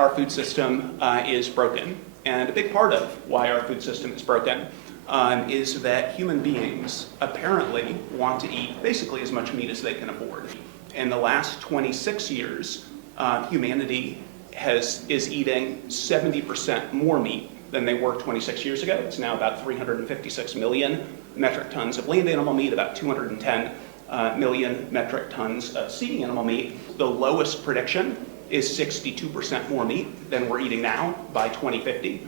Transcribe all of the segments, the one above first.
our food system is broken. And a big part of why our food system is broken is that human beings apparently want to eat basically as much meat as they can afford. In the last 26 years, humanity is eating 70% more meat than they were 26 years ago. It's now about 356 million metric tons of land animal meat, about 210 million metric tons of sea animal meat. The lowest prediction is 62% more meat than we're eating now by 2050.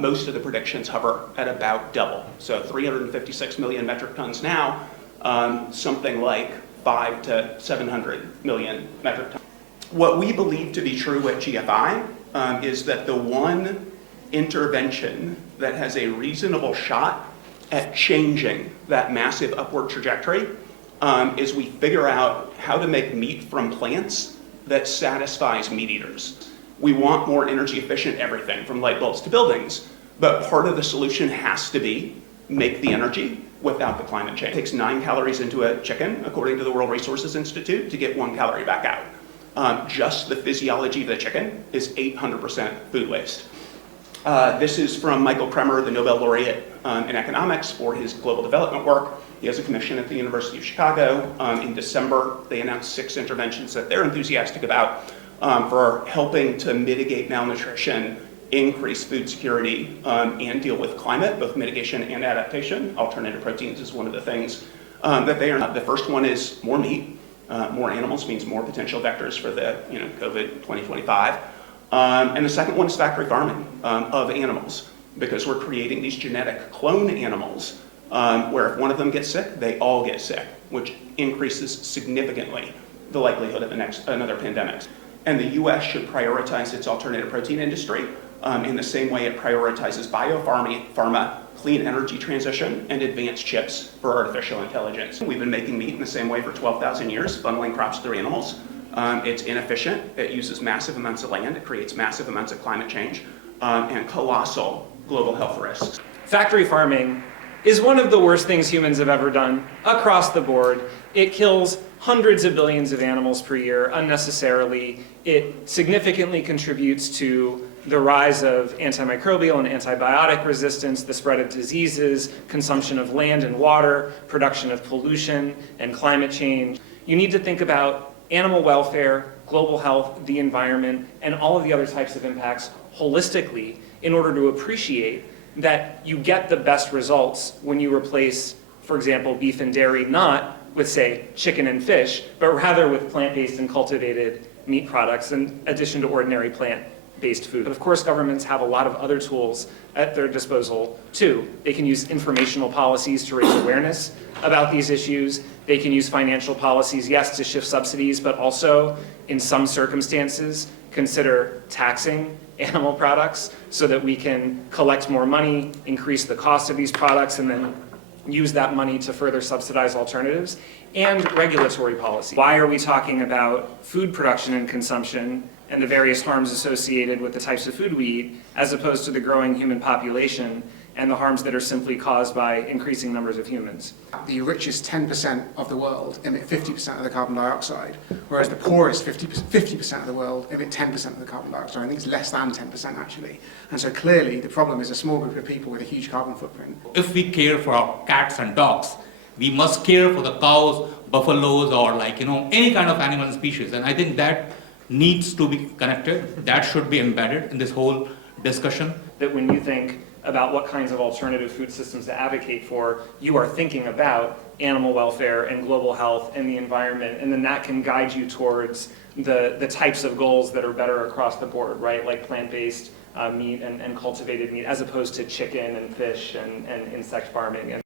Most of the predictions hover at about double. So 356 million metric tons now, something like 500 to 700 million metric tons. What we believe to be true at GFI is that the one intervention that has a reasonable shot at changing that massive upward trajectory is we figure out how to make meat from plants that satisfies meat eaters. We want more energy efficient everything from light bulbs to buildings, but part of the solution has to be make the energy without the climate change. It takes 9 calories into a chicken, according to the World Resources Institute, to get 1 calorie back out. Just the physiology of the chicken is 800% food waste. This is from Michael Kremer, the Nobel laureate in economics for his global development work. He has a commission at the University of Chicago. In December, they announced 6 interventions that they're enthusiastic about for helping to mitigate malnutrition, increase food security, and deal with climate, both mitigation and adaptation. Alternative proteins is one of the things that they are. The first one is more meat. More animals means more potential vectors for the COVID 2025. And the second one is factory farming of animals, because we're creating these genetic clone animals where if one of them gets sick, they all get sick, which increases significantly the likelihood of another pandemic. And the US should prioritize its alternative protein industry in the same way it prioritizes biopharma, clean energy transition, and advanced chips for artificial intelligence. We've been making meat in the same way for 12,000 years, funneling crops through animals. It's inefficient, it uses massive amounts of land, it creates massive amounts of climate change, and colossal global health risks. Factory farming is one of the worst things humans have ever done across the board. It kills hundreds of billions of animals per year unnecessarily. It significantly contributes to the rise of antimicrobial and antibiotic resistance, the spread of diseases, consumption of land and water, production of pollution, and climate change. You need to think about animal welfare, global health, the environment, and all of the other types of impacts holistically in order to appreciate that you get the best results when you replace, for example, beef and dairy, not with, say, chicken and fish, but rather with plant-based and cultivated meat products in addition to ordinary plant-based food. But of course, governments have a lot of other tools at their disposal too. They can use informational policies to raise awareness about these issues. They can use financial policies, yes, to shift subsidies, but also, in some circumstances, consider taxing animal products so that we can collect more money, increase the cost of these products, and then use that money to further subsidize alternatives, and regulatory policy. Why are we talking about food production and consumption and the various harms associated with the types of food we eat, as opposed to the growing human population and the harms that are simply caused by increasing numbers of humans? The richest 10% of the world emit 50% of the carbon dioxide, whereas the poorest 50% of the world emit 10% of the carbon dioxide. I think it's less than 10% actually. And so clearly the problem is a small group of people with a huge carbon footprint. If we care for our cats and dogs, we must care for the cows, buffaloes, or any kind of animal species. And I think that needs to be connected. That should be embedded in this whole discussion. That when you think about what kinds of alternative food systems to advocate for, you are thinking about animal welfare and global health and the environment, and then that can guide you towards the types of goals that are better across the board, right? Like plant-based meat and cultivated meat, as opposed to chicken and fish and insect farming